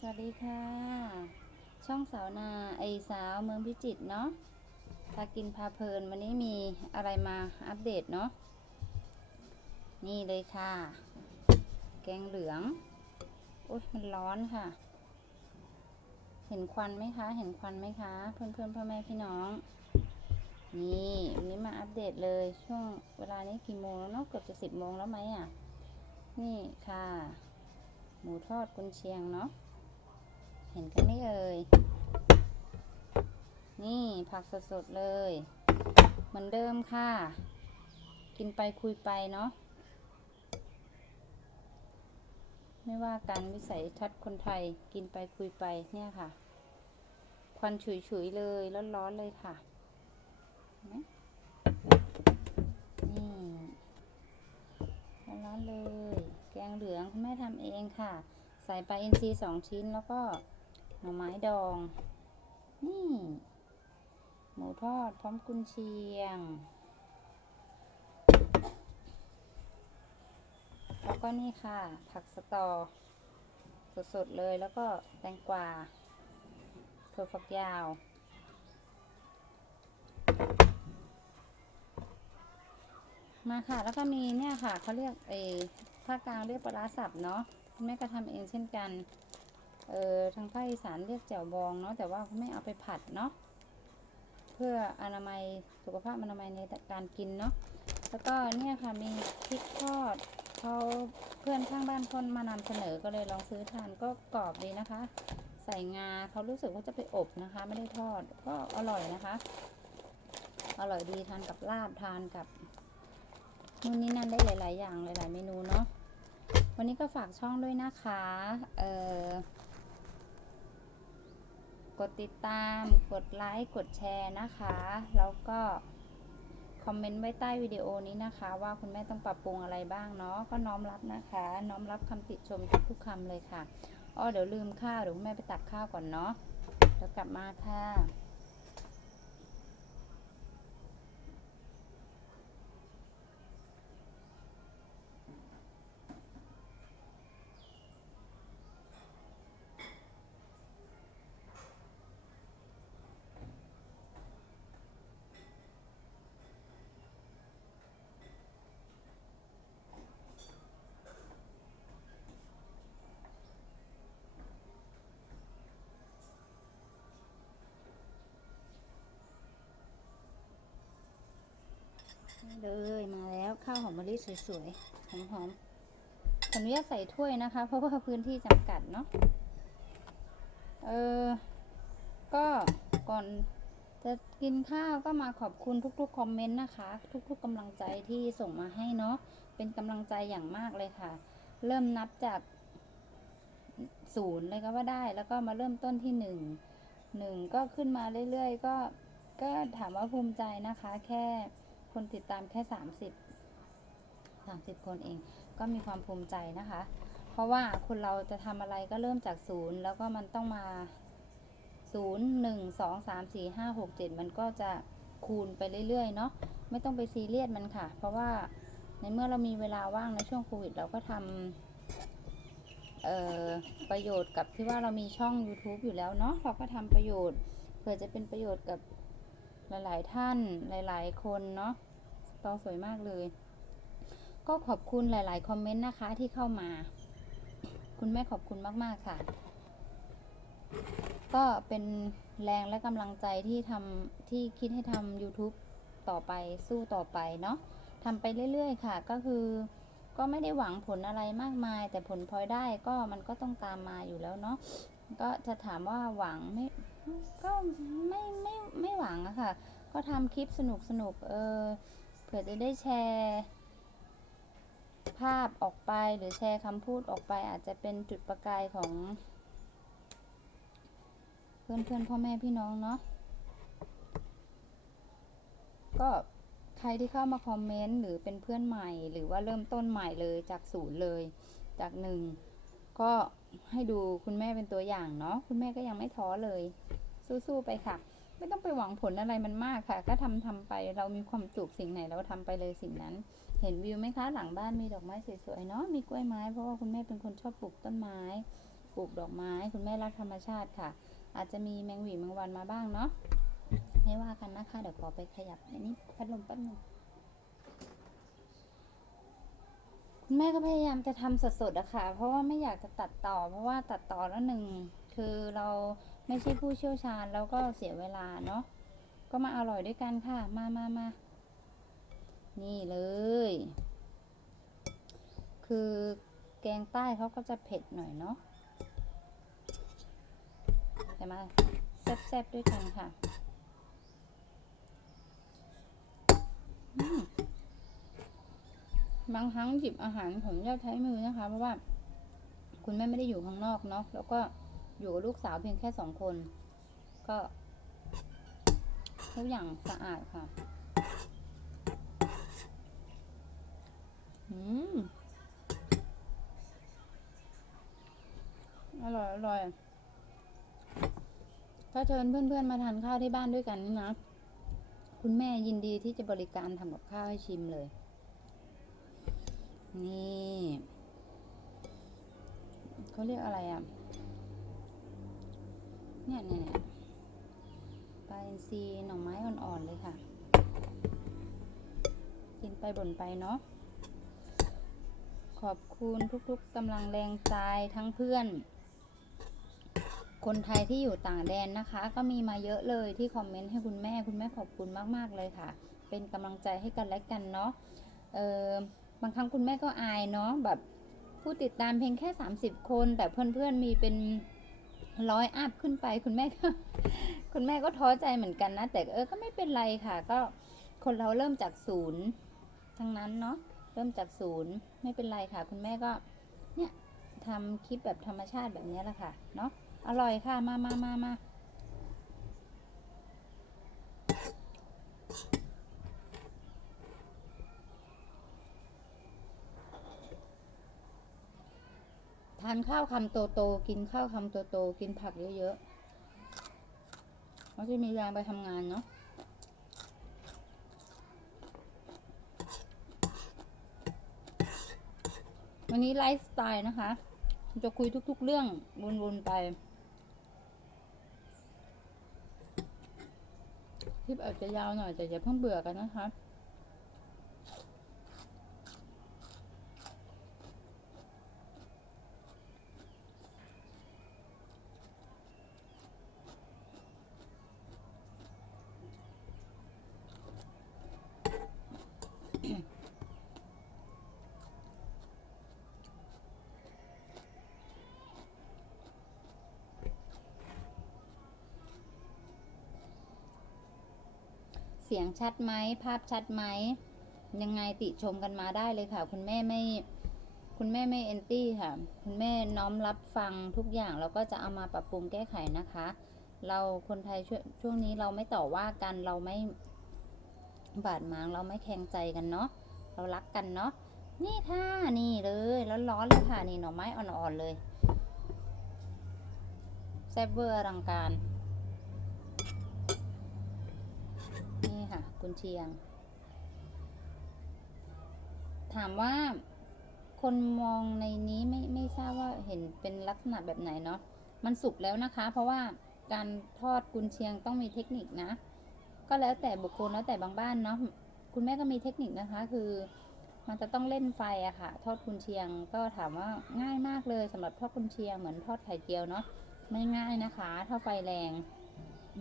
สวัสดีค่ะ ช่องสาวนาไอสาวเมืองพิจิตรเนาะพากินพาเพลินวันนี้มีอะไรมาอัปเดตเนาะนี่เลยค่ะ แกงเหลืองโอ๊ยมันร้อนค่ะ เห็นควันไหมคะ เห็นควันไหมคะ เพื่อนเพื่อนพ่อแม่พี่น้อง นี่วันนี้มาอัปเดตเลยช่วงเวลานี้กี่โมงแล้วเนาะเกือบจะสิบโมงแล้วไหมอะ นี่ค่ะ หมูทอดกุนเชียงเนาะ ห็นกันไหมเอ่ย นี่ผักสดๆเลย เหมือนเดิมค่ะ กินไปคุยไปเนาะ ไม่ว่าการวิสัยทัศน์คนไทยกินไปคุยไปเนี่ยค่ะ ควันฉุยๆเลย ร้อนๆเลยค่ะนี่ร้อนๆเลย แกงเหลืองคุณแม่ทำเองค่ะ ใส่ปลาอินทรีสองชิ้นแล้วก็ หน่อไม้ดอง นี่ หมูทอดพร้อมกุนเชียง แล้วก็นี่ค่ะ ผักสตอ สดๆเลยแล้วก็แตงกวาถั่วฝักยาว มาค่ะ แล้วก็มีเนี่ยค่ะเขาเรียกเอภาคกลางเรียกปลาร้าสับเนาะคุณแม่ก็ทำเองเช่นกัน เออทางภาคอีสานเรียกแจ่วบองเนาะแต่ว่าคุณแม่เอาไปผัดเนาะเพื่ออนามัยสุขภาพอนามัยในการกินเนาะแล้วก็เนี่ยค่ะมีพริกทอดเขาเพื่อนข้างบ้านคนมานำเสนอก็เลยลองซื้อทานก็กรอบดีนะคะ ใส่งาเขารู้สึกว่าจะไปอบนะคะ ไม่ได้ทอดก็อร่อยนะคะ อร่อยดีทานกับลาบทานกับนู่นนี่นั่นได้หลาย ๆ อย่างหลาย ๆ เมนูเนาะวันนี้ก็ฝากช่องด้วยนะคะ เอ่อ กดติดตาม กดไลค์ กดแชร์นะคะ แล้วก็คอมเมนต์ไว้ใต้วิดีโอนี้นะคะ ว่าคุณแม่ต้องปรับปรุงอะไรบ้างเนาะ ก็น้อมรับนะคะ น้อมรับคำติชมทุกๆคำเลยค่ะ อ้อเดี๋ยวลืมข้าวเดี๋ยวแม่ไปตักข้าวก่อนเนาะ เดี๋ยวกลับมาค่ะ เลยมาแล้วข้าวหอมมะลิสวยๆหอมๆขออนุญาตใส่ถ้วยนะคะ เพราะว่าพื้นที่จำกัดเนาะเออก็ก่อนจะกินข้าวก็มาขอบคุณทุกๆคอมเมนต์นะคะ ทุกๆกำลังใจที่ส่งมาให้เนาะเป็นกำลังใจอย่างมากเลยค่ะ เริ่มนับจากศูนย์เลยก็ว่าได้ แล้วก็มาเริ่มต้นที่หนึ่งหนึ่งก็ขึ้นมาเรื่อยๆ ก็ก็ถามว่าภูมิใจนะคะ แค่ คนติดตามแค่ 30 30 คนเอง ก็มีความภูมิใจนะคะ เพราะว่าคนเราจะทำอะไรก็เริ่มจากศูนย์แล้วก็มันต้องมา 0 1 2 3 4 5 6 7 มันก็จะคูณไปเรื่อยๆเนาะไม่ต้องไปซีเรียสมันค่ะ เพราะว่าในเมื่อเรามีเวลาว่างในช่วงโควิด เราก็ทำประโยชน์กับที่ว่าเรามีช่อง YouTube อยู่แล้วเนาะเราก็ทำประโยชน์เพื่อจะเป็นประโยชน์กับหลาย ๆ ท่านหลาย ๆ คนเนาะ ตอสวยมากเลย ก็ขอบคุณหลาย ๆ คอมเมนต์นะคะที่เข้ามา คุณแม่ขอบคุณมาก ๆ ค่ะ ก็เป็นแรงและกำลังใจที่ทำที่คิดให้ทำ YouTube ต่อไปสู้ต่อไปเนาะทำไปเรื่อย ๆ ค่ะ ก็คือก็ไม่ได้หวังผลอะไรมากมาย แต่ผลพลอยได้ก็มันก็ต้องตามมาอยู่แล้วเนาะก็จะถามว่าหวังไม่ก็ไม่ไม่ไม่หวังอะค่ะ ก็ทำคลิปสนุกสนุกเออ เผื่อจะได้แชร์ภาพออกไปหรือแชร์คำพูดออกไป อาจจะเป็นจุดประกายของ เพื่อนเพื่อนพ่อแม่พี่น้องเนาะก็ใครที่เข้ามาคอมเมนต์หรือเป็นเพื่อนใหม่ หรือว่าเริ่มต้นใหม่เลยจากศูนย์เลย จากหนึ่งก็ให้ดูคุณแม่เป็นตัวอย่างเนาะคุณแม่ก็ยังไม่ท้อเลย สู้ๆไปค่ะ ไม่ต้องไปหวังผลอะไรมันมากค่ะ ก็ทำทำไปเรามีความสุขสิ่งไหนเราทำไปเลยสิ่งนั้น เห็นวิวไหมคะหลังบ้านมีดอกไม้สวยๆเนาะมีกล้วยไม้เพราะว่าคุณแม่เป็นคนชอบปลูกต้นไม้ปลูกดอกไม้ คุณแม่รักธรรมชาติค่ะ อาจจะมีแมงหวีแมงวันมาบ้างเนาะไม่ว่ากันนะคะเดี๋ยวขอไปขยับอันนี้พัดลมแป๊บนึงคุณแม่ก็พยายามจะทำสดๆอะค่ะ เพราะว่าไม่อยากจะตัดต่อ เพราะว่าตัดต่อแล้วหนึ่งคือเรา ไม่ใช่ผู้เชี่ยวชาญแล้วก็เสียเวลาเนาะก็มาอร่อยด้วยกันค่ะ มามามานี่เลย คือแกงใต้เขาก็จะเผ็ดหน่อยเนาะแต่มาแซ่บๆด้วยกันค่ะบางครั้งหยิบอาหารผมจะใช้มือนะคะ เพราะว่า คุณแม่ไม่ได้อยู่ข้างนอกเนาะแล้วก็ อยู่กับลูกสาวเพียงแค่สองคน ก็ทุกอย่างสะอาดค่ะ อืม อร่อย อร่อย ถ้าเชิญเพื่อนๆ มาทานข้าวที่บ้านด้วยกันนี่นะ คุณแม่ยินดีที่จะบริการทำกับข้าวให้ชิมเลย นี่ เขาเรียกอะไรอะเนี่ย เนี่ยเนี่ยปลาอินทรีหน่อไม้อ่อนๆเลยค่ะ กินไปบ่นไปเนาะ ขอบคุณทุกๆกำลังแรงใจทั้งเพื่อน คนไทยที่อยู่ต่างแดนนะคะ ก็มีมาเยอะเลยที่คอมเมนต์ให้คุณแม่ คุณแม่ขอบคุณมากๆเลยค่ะ เป็นกำลังใจให้กันและกันเนาะ เออบางครั้งคุณแม่ก็อายเนาะแบบผู้ติดตามเพียงแค่ 30 คน แต่เพื่อนๆมีเป็น ร้อยอัพขึ้นไปคุณแม่ก็คุณแม่ก็ท้อใจเหมือนกันนะ แต่เออก็ไม่เป็นไรค่ะ ก็คนเราเริ่มจากศูนย์ทั้งนั้นเนาะเริ่มจากศูนย์ไม่เป็นไรค่ะ คุณแม่ก็เนี่ยทำคลิปแบบธรรมชาติแบบนี้แหละค่ะเนาะอร่อยค่ะมามามามาานข้าวคำโตโตๆกินข้าวคำโตโตๆกินผักเยอะๆเราจะมีแรงไปทำงานเนาะวันนี้ไลฟ์สไตล์นะคะจะคุยทุกๆเรื่องวนๆไป คลิปอาจจะยาวหน่อยแต่อย่าเพิ่งเบื่อกันนะคะ เสียงชัดไหมภาพชัดไหมยังไงติชมกันมาได้เลยค่ะ คุณแม่ไม่คุณแม่ไม่เอนตี้ค่ะ คุณแม่น้อมรับฟังทุกอย่างแล้วก็จะเอามาปรับปรุงแก้ไขนะคะ เราคนไทยช่วช่วงนี้เราไม่ต่อว่ากันเราไม่บาดหมางเราไม่แข่งใจกันเนาะเรารักกันเนาะนี่ค่ะนี่เลยแล้วร้อนๆเลยค่ะนี่หน่อไม้อ่อนๆเลยแซ่บเวอร์อลังการ นี่ค่ะ กุนเชียง ถามว่าคนมองในนี้ไม่ไม่ทราบว่าเห็นเป็นลักษณะแบบไหนเนาะ มันสุกแล้วนะคะ เพราะว่าการทอดกุนเชียงต้องมีเทคนิคนะ ก็แล้วแต่บุคคลแล้วแต่บางบ้านเนาะ คุณแม่ก็มีเทคนิคนะคะ คือมันจะต้องเล่นไฟอะค่ะ ทอดกุนเชียงก็ถามว่าง่ายมากเลยสำหรับทอดกุนเชียงเหมือนทอดไข่เจียวเนาะ ไม่ง่ายนะคะ ถ้าไฟแรง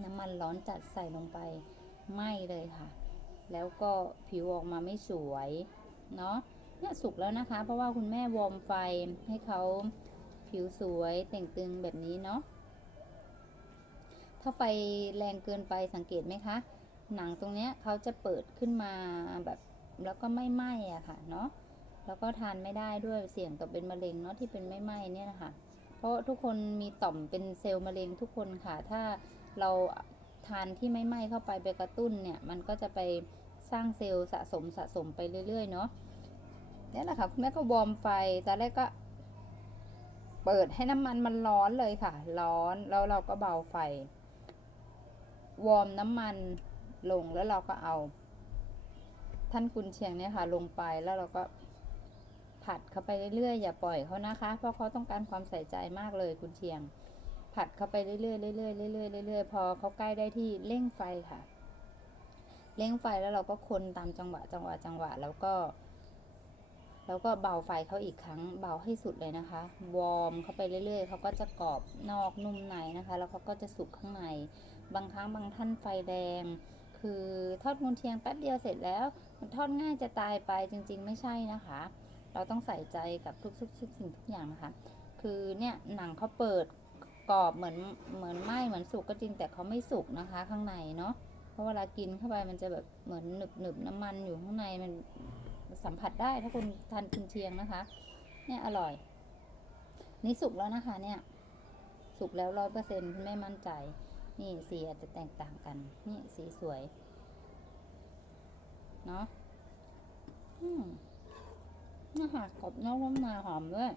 น้ำมันร้อนจัดใส่ลงไป ไหม้เลยค่ะ แล้วก็ผิวออกมาไม่สวยเนาะเนี่ยสุกแล้วนะคะ เพราะว่าคุณแม่วอร์มไฟให้เขาผิวสวยเต่งตึงแบบนี้เนาะถ้าไฟแรงเกินไปสังเกตไหมคะ หนังตรงเนี้ยเขาจะเปิดขึ้นมาแบบแล้วก็ไม่ไหม้อะค่ะเนาะแล้วก็ทานไม่ได้ด้วยเสี่ยงต่อเป็นมะเร็งเนาะที่เป็นไม่ไหม้เนี่ยนะคะเพราะทุกคนมีต่อมเป็นเซลล์มะเร็งทุกคนค่ะ ถ้าเรา ทานที่ไม่ไหม้เข้าไปไปกระตุ้นเนี่ยมันก็จะไปสร้างเซลล์สะสมสะสมไปเรื่อย ๆ เนาะนี่แหละค่ะคุณแม่ก็วอร์มไฟตอนแรกก็ เปิดให้น้ำมันมันร้อนเลยค่ะ ร้อนแล้วเราก็เบาไฟ วอร์มน้ำมันลงแล้วเราก็เอา ท่านกุนเชียงเนี่ยค่ะ ลงไปแล้วเราก็ผัดเข้าไปเรื่อยๆอย่าปล่อยเขานะคะ เพราะเขาต้องการความใส่ใจมากเลยคุณเชียง ผัดเข้าไปเรื่อยๆเรื่อยๆเรื่อยๆเรื่อยๆพอเขาใกล้ได้ที่เร่งไฟค่ะ เร่งไฟแล้วเราก็คนตามจังหวะจังหวะจังหวะแล้วก็แล้วก็เบาไฟเขาอีกครั้งเบาให้สุดเลยนะคะ วอร์มเข้าไปเรื่อยๆ เขาก็จะกรอบนอกนุ่มในนะคะ แล้วเขาก็จะสุกข้างใน บางครั้งบางท่านไฟแดง คือทอดกุนเชียงแป๊บเดียวเสร็จแล้ว มันทอดง่ายจะตายไปจริงๆ ไม่ใช่นะคะ เราต้องใส่ใจกับทุกๆทุกสิ่งทุกอย่างนะคะ คือเนี่ยหนังเขาเปิด กรอบเหมือนเหมือนไหม้เหมือนสุกก็จริงแต่เขาไม่สุกนะคะ ข้างในเนาะเพราะเวลากินเข้าไปมันจะแบบเหมือนหนึบหนึบน้ำมันอยู่ข้างในมันสัมผัสได้ถ้าคุณทานคุณเชียงนะคะ เนี่ยอร่อย นี่สุกแล้วนะคะ เนี่ยสุกแล้วร้อยเปอร์เซ็นต์คุณแม่มั่นใจ นี่สีอาจจะแตกต่างกัน นี่สีสวย เนาะอืมนี่ค่ะกรอบนอกนุ่มในหอมด้วย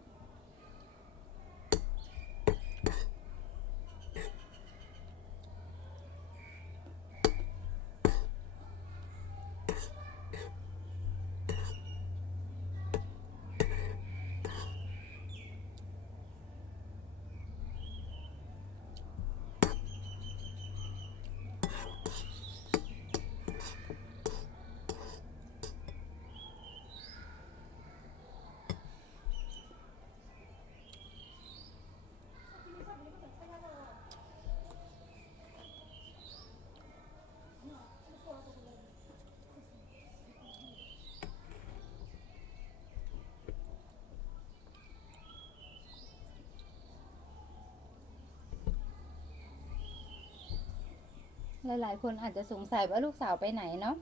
หลายๆคนอาจจะสงสัยว่าลูกสาวไปไหนเนาะ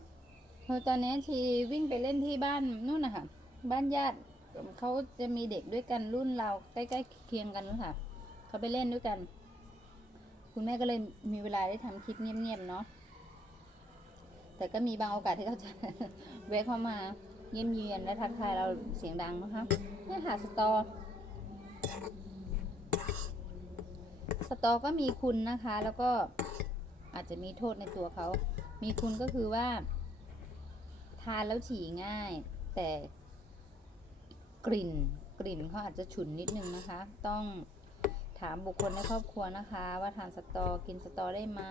พราะตอนนี้ทีวิ่งไปเล่นที่บ้านนู่นนะคะบ้านญาติเขาจะมีเด็กด้วยกันรุ่นเราใกล้ๆเคียงกันค่ะเขาไปเล่นด้วยกัน คุณแม่ก็เลยมีเวลาได้ทำคลิปเงียบๆเนาะแต่ก็มีบางโอกาสที่เขาจะแวะเข้ามาเยี่ยมเยียนและทักทายเราเสียงดังนะคะนี่ยค่ะสตอ สตอก็มีคุณนะคะ แล้วก็ อาจจะมีโทษในตัวเขา มีคุณก็คือว่า ทานแล้วฉี่ง่าย แต่กลิ่นกลิ่นเขาอาจจะฉุนนิดนึงนะคะ ต้องถามบุคคลในครอบครัวนะคะ ว่าทานสตอกินสตอได้ไหม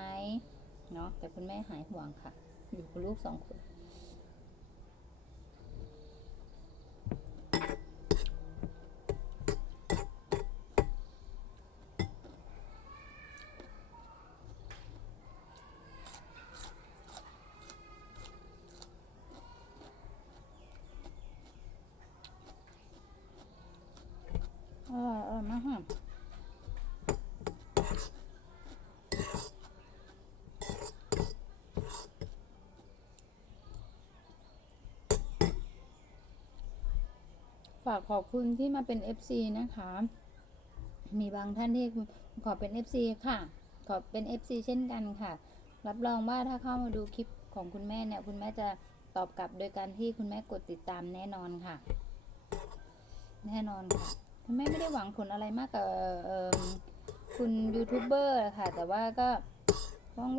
เนาะแต่คุณแม่หายห่วงค่ะ อยู่กับลูกสองคน อร่อยอร่อยมากค่ะ ฝากขอบคุณที่มาเป็น FC นะคะ มีบางท่านที่ขอเป็น FC ค่ะ ขอเป็น FC เช่นกันค่ะ รับรองว่าถ้าเข้ามาดูคลิปของคุณแม่เนี่ย คุณแม่จะตอบกลับโดยการที่คุณแม่กดติดตามแน่นอนค่ะ แน่นอนค่ะ คุณแม่ไม่ได้หวังผลอะไรมากกับคุณยูทูบเบอร์ค่ะ แต่ว่าก็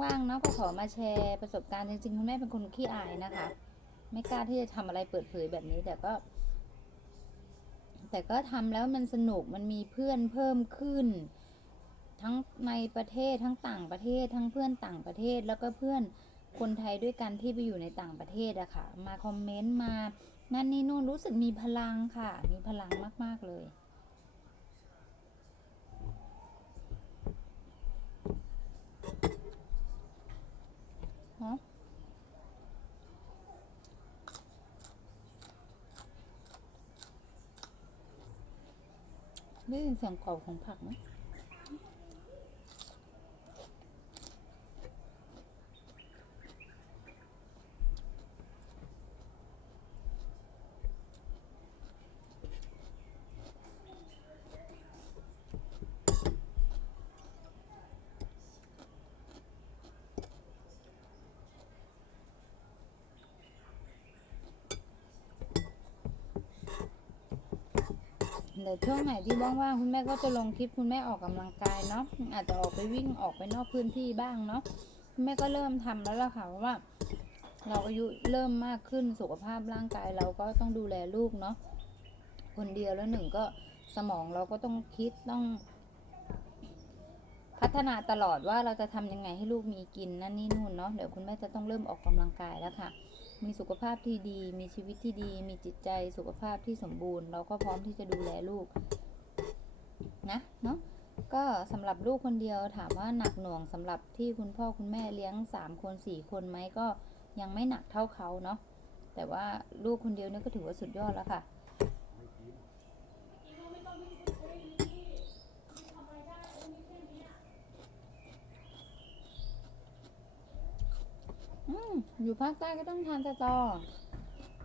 ว่างๆเนาะก็ขอมาแชร์ประสบการณ์จริงๆ คุณแม่เป็นคนขี้อายนะคะ ไม่กล้าที่จะทำอะไรเปิดเผยแบบนี้แต่ก็ แต่ก็ทำแล้วมันสนุกมันมีเพื่อนเพิ่มขึ้น ทั้งในประเทศทั้งต่างประเทศ ทั้งเพื่อนต่างประเทศแล้วก็เพื่อนคนไทยด้วยกันที่ไปอยู่ในต่างประเทศอะค่ะ มาคอมเมนต์มานั่นนี่นู่นรู้สึกมีพลังค่ะ มีพลังมาก ๆ เลย ฮะ ได้ยินเสียงกรอบของผักไหม เดี๋ยวช่วงไหนที่ว่างๆคุณแม่ก็จะลงคลิปคุณแม่ออกกำลังกายเนาะอาจจะออกไปวิ่งออกไปนอกพื้นที่บ้างเนาะคุณแม่ก็เริ่มทำแล้วล่ะค่ะเพราะว่า เราอายุเริ่มมากขึ้นสุขภาพร่างกายเราก็ต้องดูแลลูกเนาะคนเดียวแล้วหนึ่งก็สมองเราก็ต้องคิดต้อง พัฒนาตลอดว่าเราจะทำยังไงให้ลูกมีกินนั่นนี่นู่นเนาะเดี๋ยวคุณแม่จะต้องเริ่มออกกำลังกายแล้วค่ะ มีสุขภาพที่ดี มีชีวิตที่ดี มีจิตใจสุขภาพที่สมบูรณ์ เราก็พร้อมที่จะดูแลลูกนะเนาะก็สำหรับลูกคนเดียวถามว่าหนักหน่วงสำหรับที่คุณพ่อคุณแม่เลี้ยงสามคนสี่คนไหมก็ยังไม่หนักเท่าเขาเนาะแต่ว่าลูกคนเดียวนี่ก็ถือว่าสุดยอดแล้วค่ะ อยู่ภาคใต้ก็ต้องทานสตอ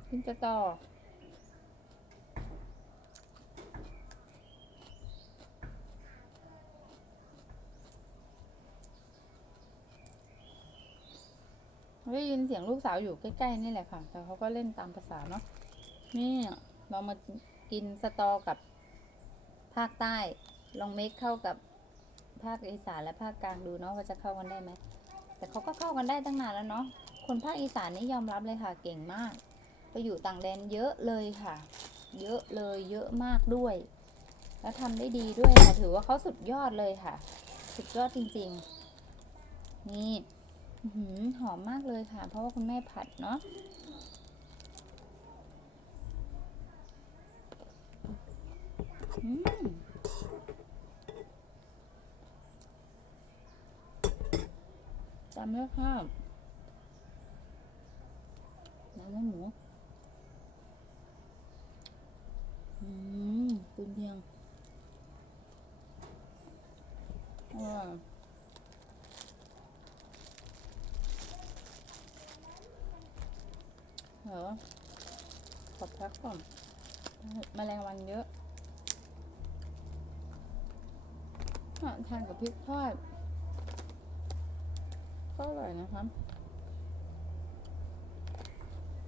กินสตอได้ยินเสียงลูกสาวอยู่ใกล้ๆนี่แหละค่ะ แต่เขาก็เล่นตามภาษาเนาะ นี่เรามากินสตอกับภาคใต้ ลองเมคเข้ากับภาคอีสานและภาคกลางดูเนาะว่าจะเข้ากันได้ไหม แต่เขาก็เข้ากันได้ตั้งนานแล้วเนาะ คนภาคอีสานนี่ยอมรับเลยค่ะ เก่งมาก ไปอยู่ต่างแดนเยอะเลยค่ะ เยอะเลยเยอะมากด้วย แล้วทำได้ดีด้วยค่ะ ถือว่าเขาสุดยอดเลยค่ะ สุดยอดจริง ๆ นี่หอหอมมากเลยค่ะ เพราะว่าคุณแม่ผัดเนาะอืมตามด้วยข้าว น้ำมันหมูอืมกุนเชียงอร่อยเหรอขอพักก่อนมแมลงวันเยอะอะทานกับพริกทอดก็อร่อยนะคะ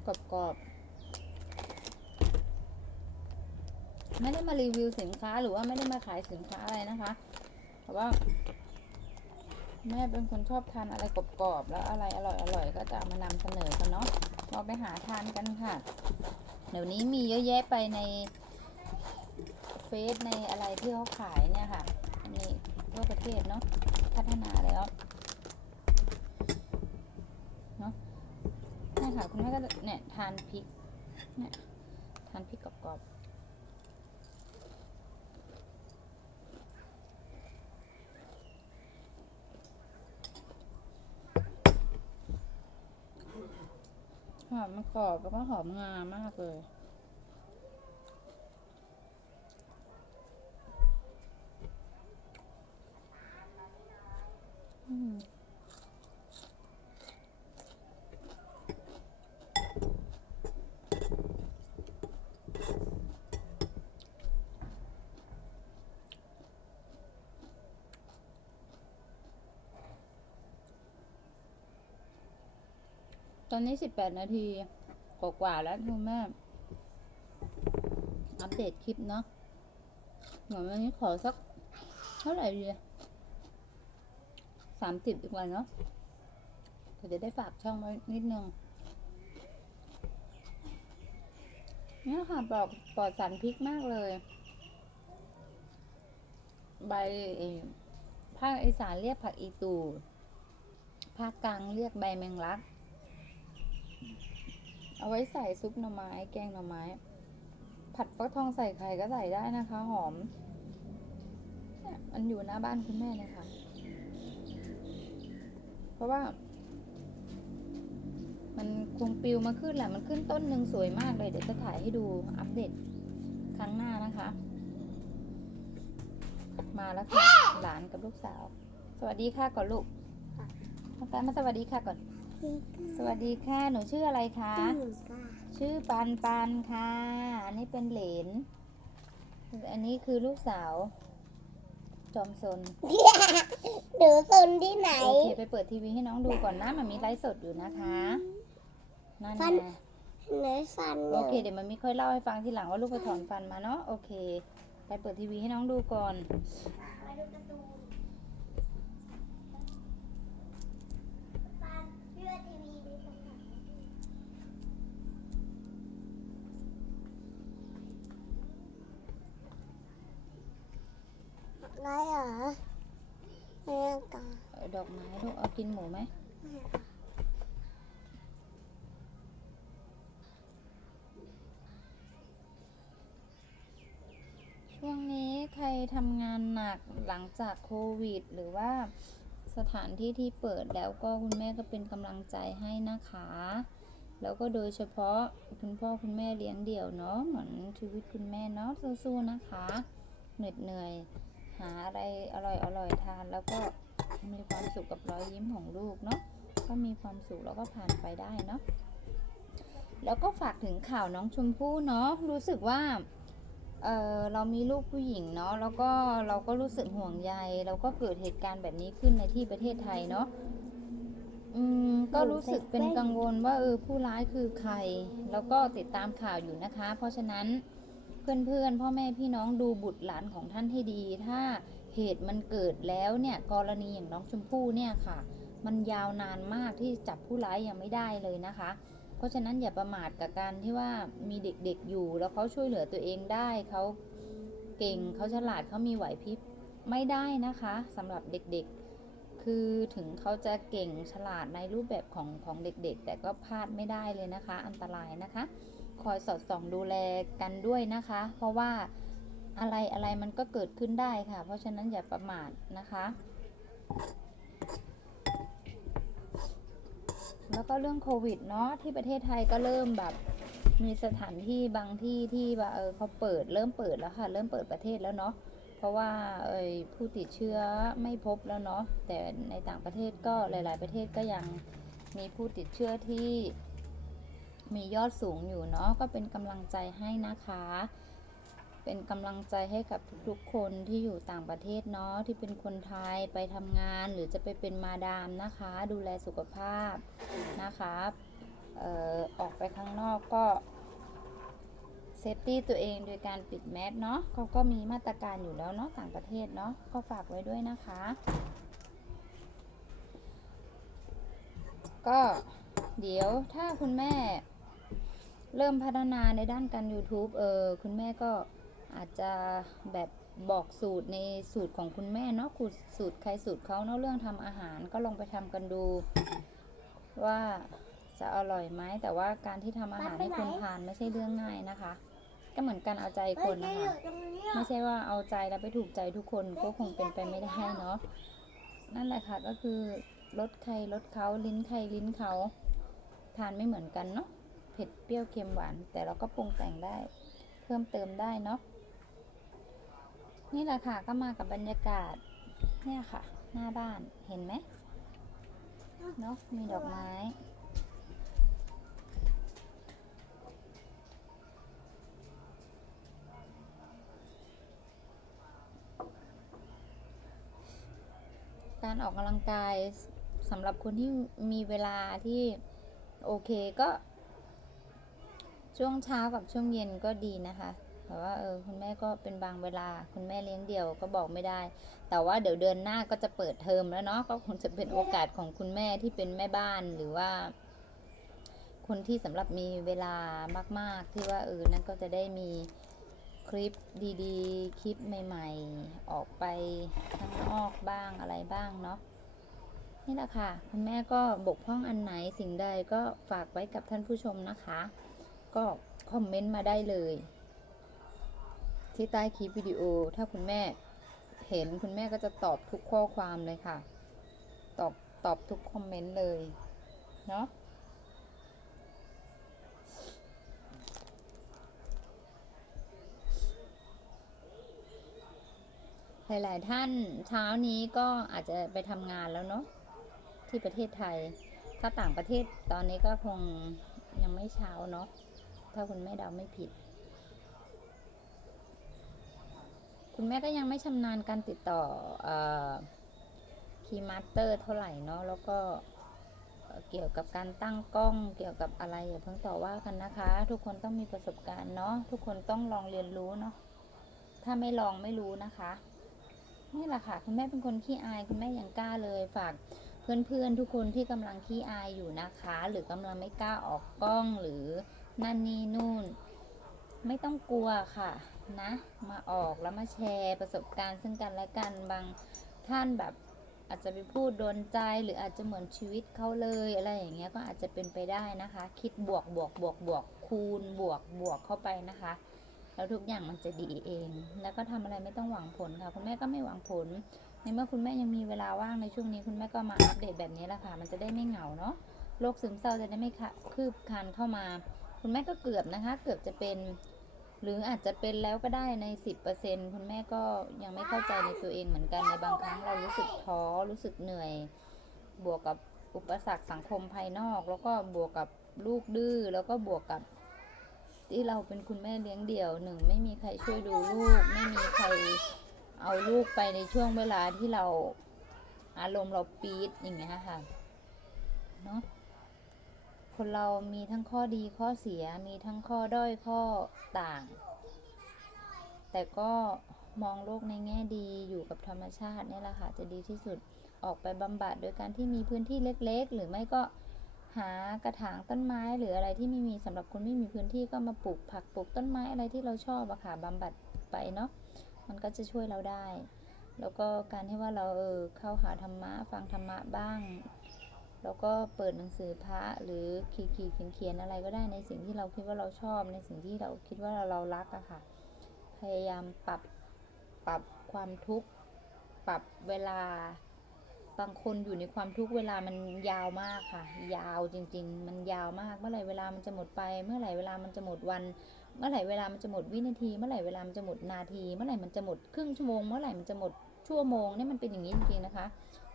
กรอบๆไม่ได้มารีวิวสินค้าหรือว่าไม่ได้มาขายสินค้าอะไรนะคะแต่ว่า แม่เป็นคนชอบทานอะไรกรอบๆแล้วอะไรอร่อยๆก็จะมานำเสนอกันเนาะเราไปหาทานกันค่ะ เดี๋ยวนี้มีเยอะแยะไปในเฟซในอะไรที่เขาขายเนี่ยค่ะนี่ทั่วประเทศเนาะพัฒนาแล้ว เนาะนี่ ค่ะ คุณแม่ก็เนี่ยทานพริกเนี่ยทานพริกกรอบๆหอมมันกรอบแล้วก็หอมงามากเลย อืมต อนนี้สิบแปดนาทีกว่าๆแล้วคุณแม่อัปเดตคลิปเนาะเหมือนวันนี้ขอสัก เท่าไหร่ดีสามสิบดีกว่าเนาะก็จะได้ฝากช่องไว้นิดนึงเนี่ยค่ะปลอกปลอดสารพิษมากเลย ใบภาคอีสานเรียกผักอีตู ภาคกลางเรียกใบแมงลัก เอาไว้ใส่ซุปหน่อไม้ แกงหน่อไม้ ผัดฟักทองใส่ไข่ก็ใส่ได้นะคะ หอมเนี่ยมันอยู่หน้าบ้านคุณแม่เลยค่ะ เพราะว่า มันคงปลิวมาขึ้นแหละ มันขึ้นต้นหนึ่งสวยมากเลย เดี๋ยวจะถ่ายให้ดูอัปเดตครั้งหน้านะคะ มาแล้วค่ะ หลานกับลูกสาว สวัสดีค่ะก่อนลูกมาการมาสวัสดีค่ะก่อน สวัสดีค่ะ หนูชื่ออะไรคะ ชื่อปันปันค่ะ อันนี้เป็นเหลน อันนี้คือลูกสาว จอมซนหนูซนที่ไหน โอเคไปเปิดทีวีให้น้องดูก่อนนะมันมีไลฟ์สดอยู่นะคะนั่นฟัไงนหนูฟันโอเคเดี๋ยวมันมีค่อยเล่าให้ฟังทีหลังว่าลูกไปถอนฟันมาเนาะโอเค ไปเปิดทีวีให้น้องดูก่อนมาดูการ์ตูนปันพี่ว่าทีวีดีกว่า ไรเหรอไม่ต้องการเอดอกไม้ลูกเอากินหมูไหมไม่เอาช่วงนี้ใครทำงานหนักหลังจากโควิด หรือว่าสถานที่ที่เปิดแล้วก็คุณแม่ก็เป็นกำลังใจให้นะคะ แล้วก็โดยเฉพาะคุณพ่อคุณแม่เลี้ยงเดี่ยวเนาะเหมือนชีวิตคุณแม่เนาะสู้ๆนะคะ เหน็ดเหนื่อย หาอะไรอร่อยอร่อยทาน แล้วก็มีความสุขกับรอยยิ้มของลูกเนาะก็มีความสุขแล้วก็ผ่านไปได้เนาะแล้วก็ฝากถึงข่าวน้องชมพู่เนาะรู้สึกว่าเออเรามีลูกผู้หญิงเนาะแล้วก็เราก็รู้สึกห่วงใยแล้วก็เกิดเหตุการณ์แบบนี้ขึ้นในที่ประเทศไทยเนาะอืมก็รู้สึกเป็นกังวลว่าเออผู้ร้ายคือใคร แล้วก็ติดตามข่าวอยู่นะคะ เพราะฉะนั้น เพื่อนๆ พ่อแม่พี่น้องดูบุตรหลานของท่านให้ดี ถ้าเหตุมันเกิดแล้วเนี่ยกรณีอย่างน้องชมพู่เนี่ยค่ะ มันยาวนานมากที่จับผู้ร้ายยังไม่ได้เลยนะคะ เพราะฉะนั้นอย่าประมาทกับการที่ว่ามีเด็กๆอยู่แล้วเขาช่วยเหลือตัวเองได้เขาเก่งเขาฉลาดเขามีไหวพริบไม่ได้นะคะสำหรับเด็กๆ คือถึงเขาจะเก่งฉลาดในรูปแบบของของเด็กๆ แต่ก็พลาดไม่ได้เลยนะคะ อันตรายนะคะ คอยสอดส่องดูแลกันด้วยนะคะ เพราะว่าอะไรอะไรมันก็เกิดขึ้นได้ค่ะ เพราะฉะนั้นอย่าประมาทนะคะ แล้วก็เรื่องโควิดเนาะที่ประเทศไทยก็เริ่มแบบมีสถานที่บางที่ที่ว่าเออเขาเปิดเริ่มเปิดแล้วค่ะ เริ่มเปิดประเทศแล้วเนาะเพราะว่าเออผู้ติดเชื้อไม่พบแล้วเนาะแต่ในต่างประเทศก็หลาย ๆ ประเทศก็ยังมีผู้ติดเชื้อที่ มียอดสูงอยู่เนาะก็เป็นกำลังใจให้นะคะ เป็นกำลังใจให้กับทุกๆคนที่อยู่ต่างประเทศเนาะที่เป็นคนไทยไปทำงานหรือจะไปเป็นมาดามนะคะ ดูแลสุขภาพนะคะเอ่อออกไปข้างนอกก็เซฟตี้ตัวเองโดยการปิดแมสเนาะเขาก็มีมาตรการอยู่แล้วเนาะต่างประเทศเนาะก็ฝากไว้ด้วยนะคะ ก็เดี๋ยวถ้าคุณแม่ เริ่มพัฒนาในด้านการ YouTube เออคุณแม่ก็อาจจะแบบบอกสูตรในสูตรของคุณแม่เนาะคูสูตรใครสูตรเขาเนาะเรื่องทำอาหารก็ลองไปทำกันดู ว่าจะอร่อยไหมแต่ว่าการที่ทำอาหารให้คนทานไม่ใช่เรื่องง่ายนะคะ ก็เหมือนการเอาใจเฮ้คยนแกนะอคะยู่ตรงนี้อะไม่ใช่ว่าเอาใจแล้วไปถูกใจทุกคนก็คงเป็นไปไม่ได้เนาะนั่นแหละค่ะก็คือรสใครรสเขาลิ้นใครลิ้นเขาทานไม่เหมือนกันเนาะ เผ็ดเปรี้ยวเค็มหวาน แต่เราก็ปรุงแต่งได้ เพิ่มเติมได้เนาะนี่แหละค่ะก็มากับบรรยากาศ เนี่ยค่ะ หน้าบ้านเห็นไหมเนาะมีดอกไม้การออกกำลังกายสำหรับคนที่มีเวลาที่โอเคก็ ช่วงเช้ากับช่วงเย็นก็ดีนะคะ แต่ว่าเออคุณแม่ก็เป็นบางเวลา คุณแม่เลี้ยงเดี่ยวก็บอกไม่ได้ แต่ว่าเดี๋ยวเดือนหน้าก็จะเปิดเทอมแล้วเนาะก็คงจะเป็นโอกาสของคุณแม่ที่เป็นแม่บ้านหรือว่า คนที่สำหรับมีเวลามาก ๆ ที่ว่าเออนั่นก็จะได้มีคลิปดีๆ คลิปใหม่ ๆ ออกไปข้างนอกบ้างอะไรบ้างเนาะนี่แหละค่ะ คุณแม่ก็บกพร่องอันไหนสิ่งใดก็ฝากไว้กับท่านผู้ชมนะคะ ก็คอมเมนต์มาได้เลย ที่ใต้คลิปวิดีโอ ถ้าคุณแม่เห็นคุณแม่ก็จะตอบทุกข้อความเลยค่ะ ตอบตอบทุกคอมเมนต์เลย เนาะหลาย ๆ ท่านเช้านี้ก็อาจจะไปทำงานแล้วเนาะที่ประเทศไทย ถ้าต่างประเทศตอนนี้ก็คงยังไม่เช้าเนาะ ถ้าคุณแม่เดาไม่ผิด คุณแม่ก็ยังไม่ชำนาญการติดต่อคีย์มาสเตอร์เท่าไหร่เนาะแล้วก็เกี่ยวกับการตั้งกล้องเกี่ยวกับอะไรอย่าเพิ่งต่อว่ากันนะคะ ทุกคนต้องมีประสบการณ์เนาะทุกคนต้องลองเรียนรู้เนาะถ้าไม่ลองไม่รู้นะคะ นี่แหละค่ะคุณแม่เป็นคนขี้อาย คุณแม่ยังกล้าเลยฝากเพื่อนๆทุกคนที่กำลังขี้อายอยู่นะคะ หรือกำลังไม่กล้าออกกล้องหรือ นั่นนี่นู่น ไม่ต้องกลัวค่ะนะ มาออกแล้วมาแชร์ประสบการณ์ซึ่งกันและกันบางท่านแบบอาจจะไปพูดโดนใจหรืออาจจะเหมือนชีวิตเขาเลยอะไรอย่างเงี้ยก็อาจจะเป็นไปได้นะคะ คิดบวกบวกบวกบวกคูณบวกบวกเข้าไปนะคะ แล้วทุกอย่างมันจะดีเอง แล้วก็ทำอะไรไม่ต้องหวังผลค่ะ คุณแม่ก็ไม่หวังผล ในเมื่อคุณแม่ยังมีเวลาว่างในช่วงนี้ คุณแม่ก็มาอัปเดตแบบนี้แหละค่ะ มันจะได้ไม่เหงาเนาะโรคซึมเศร้าจะได้ไม่คืบคานเข้ามา คุณแม่ก็เกือบนะคะ เกือบจะเป็น หรืออาจจะเป็นแล้วก็ได้ใน 10%คุณแม่ก็ยังไม่เข้าใจในตัวเองเหมือนกันในบางครั้งเรารู้สึกท้อรู้สึกเหนื่อย บวกกับอุปสรรคสังคมภายนอก แล้วก็บวกกับลูกดื้อแล้วก็บวกกับ ที่เราเป็นคุณแม่เลี้ยงเดี่ยวหนึ่งไม่มีใครช่วยดูลูก ไม่มีใครเอาลูกไปในช่วงเวลาที่เราอารมณ์เราปี๊ดอย่างเงี้ยค่ะเนาะ คนเรามีทั้งข้อดีข้อเสียมีทั้งข้อด้อยข้อต่าง แต่ก็มองโลกในแง่ดีอยู่กับธรรมชาตินี่แหละค่ะจะดีที่สุดออกไปบำบัดโดยการที่มีพื้นที่เล็ก ๆ หรือไม่ก็หากระถางต้นไม้หรืออะไรที่ไม่มีสำหรับคนไม่มีพื้นที่ก็มาปลูกผักปลูกต้นไม้อะไรที่เราชอบอะค่ะบำบัดไปเนาะมันก็จะช่วยเราได้ แล้วก็การที่ว่าเราเออเข้าหาธรรมะฟังธรรมะบ้าง แล้วก็เปิดหนังสือพระหรือขีดขีดเขียนเขียนอะไรก็ได้ในสิ่งที่เราคิดว่าเราชอบ ในสิ่งที่เราคิดว่าเรารักอะค่ะ พยายามปรับปรับความทุกข์ปรับเวลาบางคนอยู่ในความทุกข์เวลามันยาวมากค่ะ ยาวจริง ๆ มันยาวมาก เมื่อไหร่เวลามันจะหมดไป เมื่อไหร่เวลามันจะหมดวัน เมื่อไหร่เวลามันจะหมดวินาที เมื่อไหร่เวลามันจะหมดนาที เมื่อไหร่มันจะหมดครึ่งชั่วโมง เมื่อไหร่มันจะหมดชั่วโมงเนี่ยมันเป็นอย่างนี้จริงๆนะคะ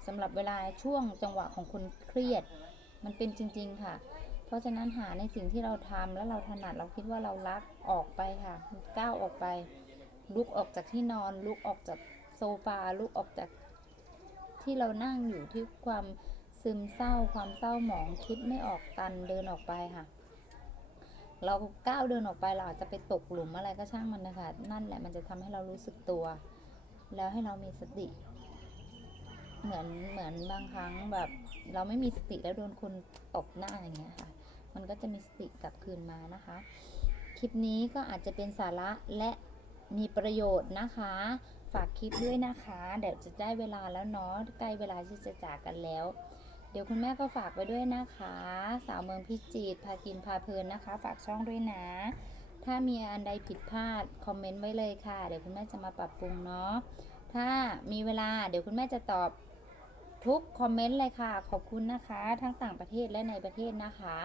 สำหรับเวลาช่วงจังหวะของคนเครียด มันเป็นจริง ๆค่ะ เพราะฉะนั้นหาในสิ่งที่เราทำแล้วเราถนัดเราคิดว่าเรารักออกไปค่ะก้าวออกไป ลุกออกจากที่นอน ลุกออกจากโซฟาลุกออกจากที่เรานั่งอยู่ที่ความซึมเศร้า ความเศร้าหมองคิดไม่ออกตันเดินออกไปค่ะ เราก้าวเดินออกไปเราอาจจะไปตกหลุมอะไรก็ช่างมันนะคะนั่นแหละมันจะทำให้เรารู้สึกตัว แล้วให้เรามีสติ เหมือนเหมือนบางครั้งแบบ เราไม่มีสติแล้วโดนคนตบหน้าอย่างเงี้ยค่ะ มันก็จะมีสติกลับคืนมานะคะ คลิปนี้ก็อาจจะเป็นสาระและมีประโยชน์นะคะ ฝากคลิปด้วยนะคะ เดี๋ยวจะได้เวลาแล้วเนาะใกล้เวลาที่จะจากกันแล้ว เดี๋ยวคุณแม่ก็ฝากไว้ด้วยนะคะ สาวเมืองพิจิตรพากินพาเพลินนะคะ ฝากช่องด้วยนะ ถ้ามีอันใดผิดพลาดคอมเมนต์ไว้เลยค่ะ เดี๋ยวคุณแม่จะมาปรับปรุงเนาะถ้ามีเวลาเดี๋ยวคุณแม่จะตอบ ทุกคอมเมนต์เลยค่ะ ขอบคุณนะคะ ทั้งต่างประเทศและในประเทศนะคะ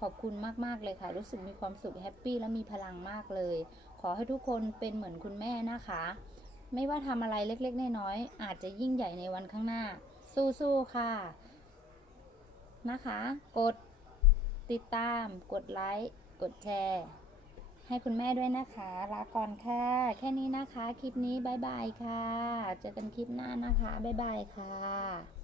ขอบคุณมากๆเลยค่ะ รู้สึกมีความสุขแฮปปี้และมีพลังมากเลย ขอให้ทุกคนเป็นเหมือนคุณแม่นะคะ ไม่ว่าทำอะไรเล็กๆน้อยๆอาจจะยิ่งใหญ่ในวันข้างหน้า สู้ๆค่ะ นะคะ กดติดตาม กดไลค์ กดแชร์ ให้คุณแม่ด้วยนะคะ ลาก่อนค่ะ แค่นี้นะคะ คลิปนี้บายบายค่ะ เจอกันคลิปหน้านะคะบายบายค่ะ